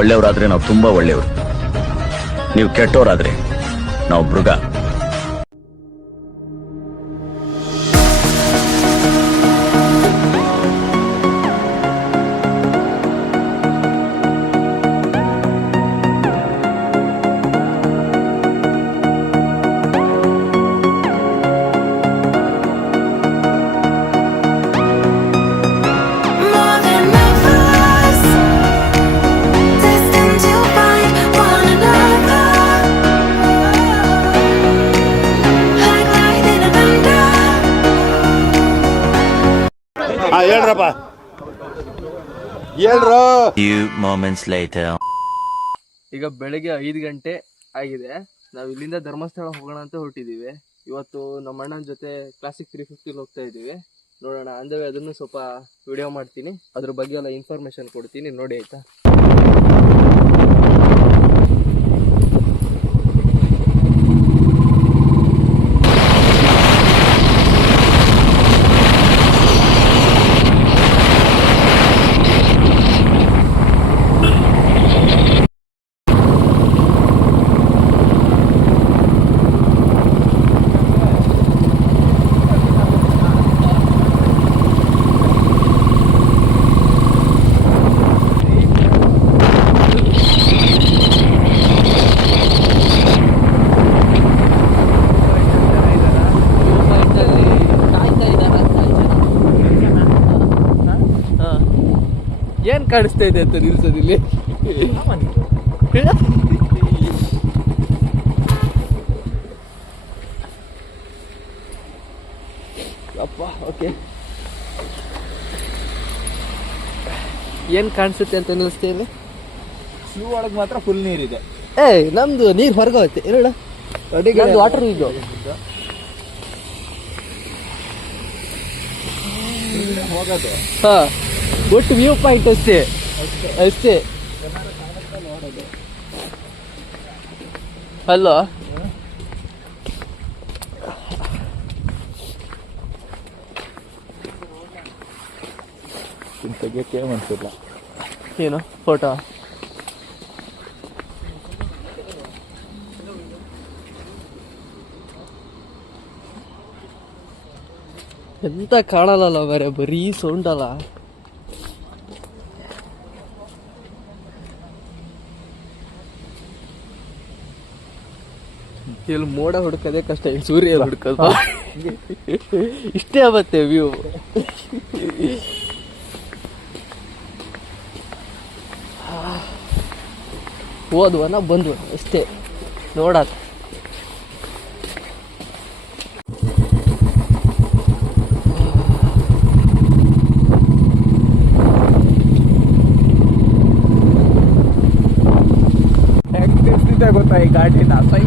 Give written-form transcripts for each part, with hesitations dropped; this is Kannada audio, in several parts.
ಒಳ್ಳೆಯವರಾದ್ರೆ ನಾವು ತುಂಬಾ ಒಳ್ಳೆಯವರು, ನೀವು ಕೆಟ್ಟವರಾದ್ರೆ ನಾವು ಮೃಗ. ಹೇಳ್ರಪ್ಪ, ಹೇಳ್ರು. Few moments later. ಈಗ ಬೆಳಗ್ಗೆ 5 ಗಂಟೆ ಆಗಿದೆ. ನಾವು ಇಲ್ಲಿಂದ ಧರ್ಮಸ್ಥಳ ಹೋಗೋಣ ಅಂತ ಹೊರಟಿದ್ದೀವಿ. ಇವತ್ತು ನಮ್ಮ ಅಣ್ಣನ ಜೊತೆ ಕ್ಲಾಸಿಕ್ 350 ಹೋಗ್ತಾ ಇದ್ದೀವಿ. ನೋಡೋಣ, ಅಂದವೇ ಅದನ್ನು ಸ್ವಲ್ಪ ವಿಡಿಯೋ ಮಾಡ್ತೀನಿ, ಅದ್ರ ಬಗ್ಗೆ ಎಲ್ಲ ಇನ್ಫಾರ್ಮೇಶನ್ ಕೊಡ್ತೀನಿ, ನೋಡಿ ಆಯ್ತಾ. ಏನ್ ಕಾಣಿಸ್ತಾ ಇದೆ ಅಂತ ನಿಲ್ಸೋದಿಲ್ಲಿ. ಅಪ್ಪ, ಓಕೆ, ಏನ್ ಕಾಣಿಸುತ್ತೆ ಅಂತ ನಿಲ್ಸ್ತಾ ಇಲ್ಲಿ. ಸ್ಲೂ ಒಳಗೆ ಮಾತ್ರ ಫುಲ್ ನೀರಿದೆ. ನಮ್ದು ನೀರ್ ಹೊರಗೆ ಹೋಗುತ್ತೆ, ಹೇಳ ವಾಟರ್ ಇದು. ಹೋಗೋದು ಹಾ, ಒಟ್ಟು ವ್ಯೂ ಪಾಯಿಂಟ್ ಅಷ್ಟೇ ಅಷ್ಟೇ ಅಲ್ವಾ. ತೆಗಿಯಕ್ಕೆ ಮನ್ಸಿಲ್ಲ. ಏನು ಫೋಟೋ? ಎಂತ ಕಾಣಲ್ಲ ಬೇರೆ, ಬರೀ ಸೌಂಡ್ ಅಲ್ಲ. ಇಲ್ಲಿ ಮೋಡ ಹುಡ್ಕದೆ ಕಷ್ಟ, ಇಲ್ಲಿ ಸೂರ್ಯ ಹುಡ್ಕೋದು ಇಷ್ಟೇ ಆಗುತ್ತೆ ವ್ಯೂ. ಹೋದ್ವನ ಬಂದ್ವ ಅಷ್ಟೇ ನೋಡಕ್. ಗೊತ್ತಾ ಈ ಗಾಡಿನ ಸೈ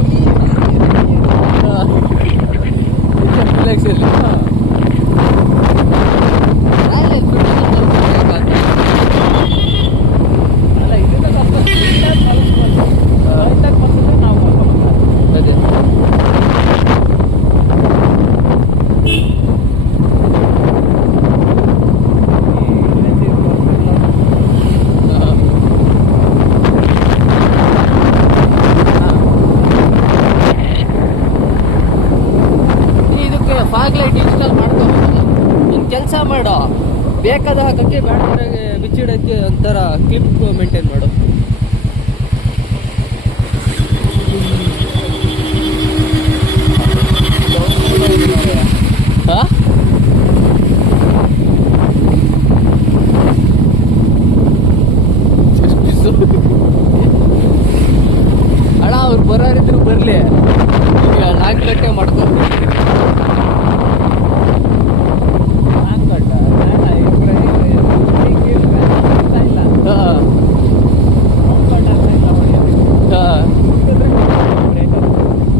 ಕೆಲಸ ಮಾಡೋ, ಬೇಕಾದ ಹಾಕಕ್ಕೆ ಬೇಡ ಬಿಚ್ಚಿಡಕ್ಕೆ ಒಂಥರ ಕ್ಲಿಪ್ ಮೇಂಟೈನ್ ಮಾಡು. ಅಣ್ಣ, ಅವ್ರು ಬರೋರಿದ್ರು ಬರ್ಲಿ, ಈಗ 4 ಗಂಟೆ ಮಾಡ್ಕೊ.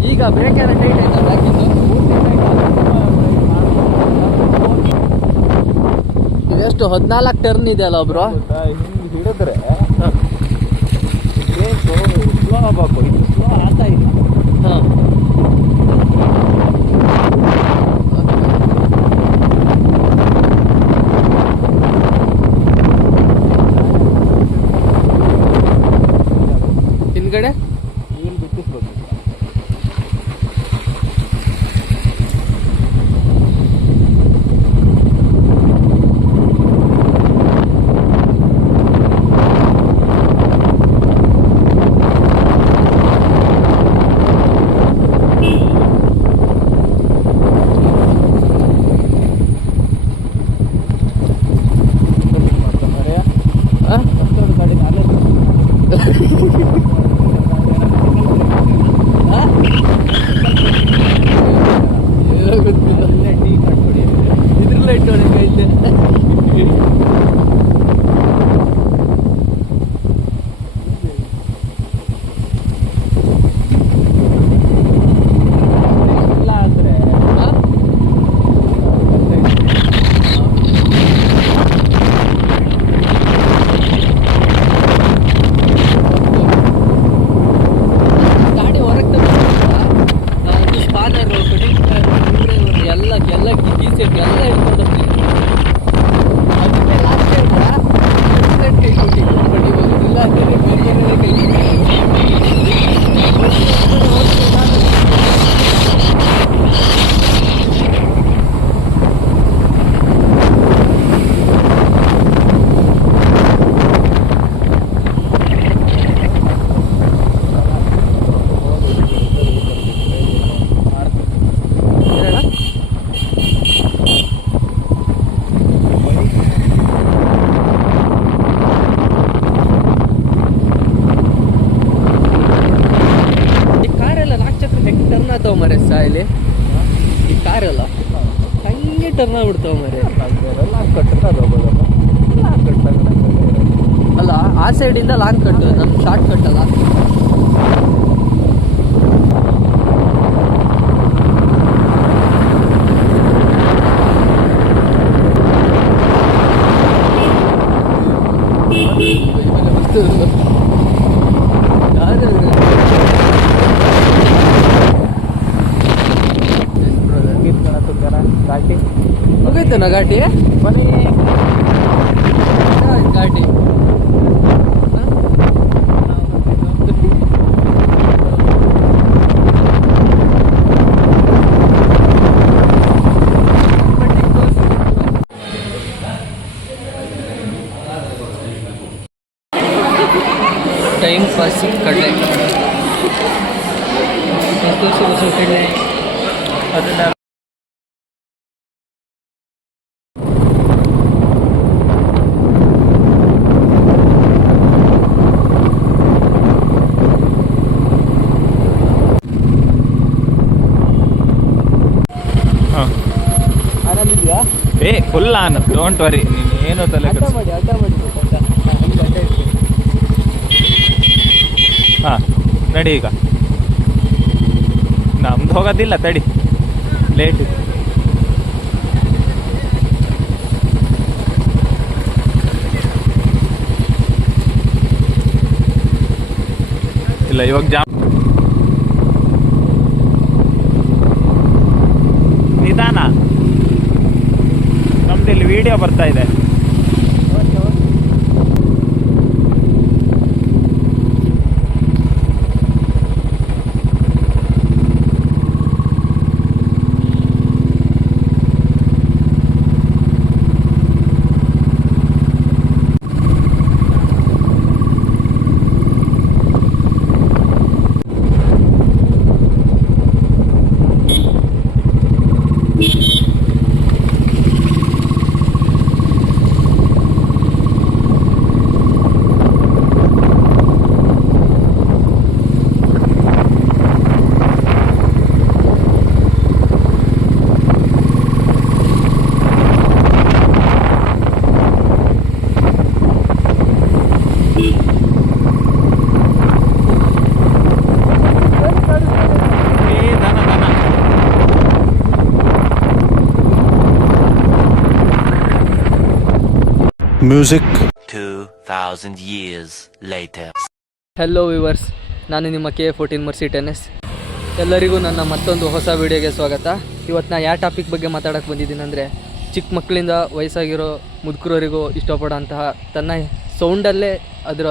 ಈಗ ಬ್ರೇಕ್ ಎಲ್ಲ ಟೈಟ್ ಆಯ್ತಲ್ಲ ಹಾಕಿದ್ದು. ಎಷ್ಟು 14 ಟರ್ನ್ ಇದೆ ಅಲ್ಲ ಒಬ್ರು ಹಿಡಿದ್ರೆ ಸ್ಲೋ ಆಗಬೇಕು, ಇದು ಸ್ಲೋ ಆಗ್ತಾ ಇಲ್ಲ. ಹಾಂ, ಹಿಂದ್ಗಡೆ ಇಲ್ಲಿ ಬಿಟ್ಟಿಸ್ಬೇಕು. ಗಾಡಿ ನಾಲ್ಕು ಗೊತ್ತಿಲ್ಲ. ಟೀ ಕಟ್ಬಿಡಿ. ಇದ್ರಲ್ಲ ಇಟ್ಟೋಣಕೈತೆ. ಇಲ್ಲ ಅಂದ್ರೆ ಗಾಡಿ ಹೊರಗೆ ಸ್ಪಾನರು ಎಲ್ಲ ಗೀಸೆಟ್ ಎಲ್ಲ ಇಟ್ಕೊಂಡು ಹೋಗ್ತೀನಿ. ಅದಕ್ಕೆ ಲಾಸ್ಟ್ ಕೈ ಕೊಟ್ಟಿದ್ದು ಬಡಿಬೋದು. ಇಲ್ಲ ಅಂದರೆ ಬೇರೆ ಕೈ ಮರೆ ಸಾಯಿಲಿ. ಈ ಕಾರೆಲ್ಲ ಹಂಗೆ ಟರ್ನ್ ಆಗ್ಬಿಡ್ತಾವ ಮರೆ. ಲಾಕ್ ಕಟ್ಟಿದ್ರೆ ಅದು ಹೋಗೋದಲ್ಲ. ಲಾಕ್ ಕಟ್ಟಾಗ ಅಲ್ಲ ಆ ಸೈಡಿಂದ ಲಾಂಗ್ ಕಟ್, ನಮ್ಮ ಶಾರ್ಟ್ ಕಟ್ ಅಲ್ಲ. ಘಾಟಿ ಮುಗೀತನ ಘಾಟಿ ಮನೆ ಘಾಟಿ. ಟೈಮ್ ಪಾಸ್ ಕಡಲೆ ಕಡಲೆ ಅದನ್ನ ಆನಂದಿದ್ಯಾ? ಫುಲ್ ಆನ್, ಡೋಂಟ್ ವರಿ, ನೀನು ಏನು ತಲೆ ಅಡ್ಡ ಮಾಡಿ ಅಡ್ಡ ಮಾಡಿ ಅಡ್ಡ ಇರ್ತೀನಿ. ಹಾಂ ನಡಿ, ಈಗ ನಮ್ದು ಹೋಗೋದಿಲ್ಲ, ತಡಿ, ಲೇಟ್ ಇದೆ. ಇಲ್ಲ ಇವಾಗ ನಿಧಾನ, ನಮ್ದು ಇಲ್ಲಿ ವಿಡಿಯೋ ಬರ್ತಾ ಇದೆ. Music. 2000 years later. Hello viewers, ನಾನು ನಿಮ್ಮ KA14 ಮರ್ಸಿ ಟೆನ್ನಿಸ್. ಎಲ್ಲರಿಗೂ ನನ್ನ ಮತ್ತೊಂದು ಹೊಸ ವಿಡಿಯೋಗೆ ಸ್ವಾಗತ. ಇವತ್ತು ನಾನು ಯಾವ ಟಾಪಿಕ್ ಬಗ್ಗೆ ಮಾತಾಡೋಕ್ಕೆ ಬಂದಿದ್ದೀನಿ ಅಂದರೆ, ಚಿಕ್ಕ ಮಕ್ಕಳಿಂದ ವಯಸ್ಸಾಗಿರೋ ಮುದುಕರವರಿಗೂ ಇಷ್ಟಪಡೋಂತಹ ತನ್ನ ಸೌಂಡಲ್ಲೇ ಅದರ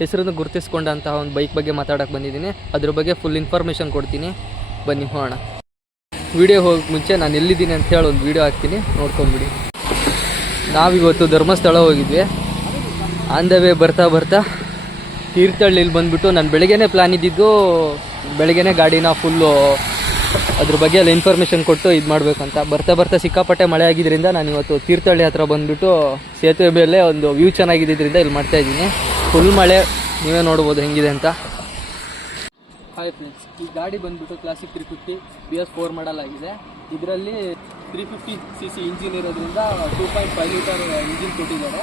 ಹೆಸರನ್ನು ಗುರುತಿಸ್ಕೊಂಡಂತಹ ಒಂದು ಬೈಕ್ ಬಗ್ಗೆ ಮಾತಾಡೋಕ್ಕೆ ಬಂದಿದ್ದೀನಿ. ಅದ್ರ ಬಗ್ಗೆ ಫುಲ್ ಇನ್ಫಾರ್ಮೇಷನ್ ಕೊಡ್ತೀನಿ, ಬನ್ನಿ ಹೋಗೋಣ. ವಿಡಿಯೋ ಹೋಗಿ ಮುಂಚೆ ನಾನು ಎಲ್ಲಿದ್ದೀನಿ ಅಂತ ಹೇಳಿ ಒಂದು ವಿಡಿಯೋ ಹಾಕ್ತೀನಿ, ನೋಡ್ಕೊಂಬಿಡಿ. ನಾವಿವತ್ತು ಧರ್ಮಸ್ಥಳ ಹೋಗಿದ್ವಿ. ಆನ್ ದ ವೇ ಬರ್ತಾ ತೀರ್ಥಹಳ್ಳಿಲಿ ಬಂದುಬಿಟ್ಟು ನಾನು ಬೆಳಗ್ಗೆನೇ ಪ್ಲ್ಯಾನ್ ಇದ್ದಿದ್ದು, ಬೆಳಗ್ಗೆನೇ ಗಾಡಿನ ಫುಲ್ಲು ಅದ್ರ ಬಗ್ಗೆ ಎಲ್ಲ ಇನ್ಫಾರ್ಮೇಷನ್ ಕೊಟ್ಟು ಇದು ಮಾಡಬೇಕಂತ. ಬರ್ತಾ ಸಿಕ್ಕಾಪಟ್ಟೆ ಮಳೆ ಆಗಿದ್ದರಿಂದ ನಾನು ಇವತ್ತು ತೀರ್ಥಹಳ್ಳಿ ಹತ್ರ ಬಂದುಬಿಟ್ಟು ಸೇತುವೆ ಮೇಲೆ ಒಂದು ವ್ಯೂ ಚೆನ್ನಾಗಿದ್ದರಿಂದ ಇಲ್ಲಿ ಮಾಡ್ತಾಯಿದ್ದೀನಿ. ಫುಲ್ ಮಳೆ, ನೀವೇ ನೋಡ್ಬೋದು ಹೆಂಗಿದೆ ಅಂತ. ಹಾಯ್ ಫ್ರೆಂಡ್ಸ್, ಈ ಗಾಡಿ ಬಂದುಬಿಟ್ಟು ಕ್ಲಾಸಿಕ್ 350 BS4 ಮಾಡಲ್ ಆಗಿದೆ. ಇದರಲ್ಲಿ 350cc ಇಂಜಿನ್ ಇರೋದ್ರಿಂದ 2.5 ಲೀಟರ್ ಇಂಜಿನ್ ಕೊಟ್ಟಿದ್ದಾರೆ.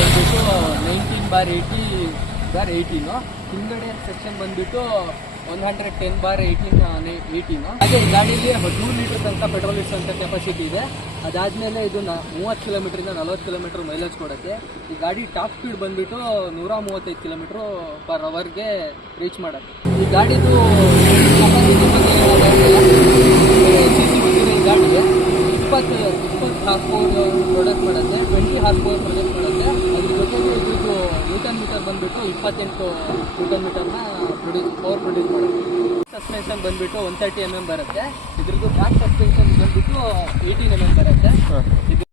ಬಂದುಬಿಟ್ಟು 19/80/18. ಹಿಂಗಡೆ ಸೆಕ್ಷನ್ ಬಂದುಬಿಟ್ಟು 110/18. ಹಾಗೆ ಈ ಗಾಡೀಲಿ 13 ಲೀಟರ್ ತನಕ ಪೆಟ್ರೋಲ್ ಇಡ್ಸೋಂಥ ಕೆಪಾಸಿಟಿ ಇದೆ. ಅದಾದಮೇಲೆ ಇದು 30 ಕಿಲೋಮೀಟ್ರಿಂದ 40 ಕಿಲೋಮೀಟ್ರ್ ಮೈಲೇಜ್ ಕೊಡುತ್ತೆ. ಈ ಗಾಡಿ ಟಾಪ್ ಸ್ಪೀಡ್ ಬಂದುಬಿಟ್ಟು 135 km/hಗೆ ರೀಚ್ ಮಾಡುತ್ತೆ. ಈ ಗಾಡಿದು ಈ ಗಾಡಿಗೆ 20 ಹಾರ್ಸ್ ಪವರ್ ಪ್ರೊಡಕ್ಟ್ ಮಾಡುತ್ತೆ, 20 ಹಾರ್ಸ್ ಪವರ್ ಪ್ರೊಡಕ್ಟ್ ಮಾಡುತ್ತೆ. ಅದ್ರ ಜೊತೆಗೆ ಇದ್ರದ್ದು ನ್ಯೂಟನ್ ಮೀಟರ್ ಬಂದುಬಿಟ್ಟು 28 ನ್ಯೂಟನ್ ಮೀಟರ್ನ ಪವರ್ ಪ್ರೊಡ್ಯೂಸ್ ಮಾಡುತ್ತೆ. ಸಸ್ಪೆನ್ಷನ್ ಬಂದುಬಿಟ್ಟು 130 mm ಬರುತ್ತೆ. ಇದ್ರದ್ದು ಬ್ಯಾಕ್ ಸಸ್ಪೆನ್ಷನ್ ಬಂದುಬಿಟ್ಟು 18 mm ಬರುತ್ತೆ. ಇದು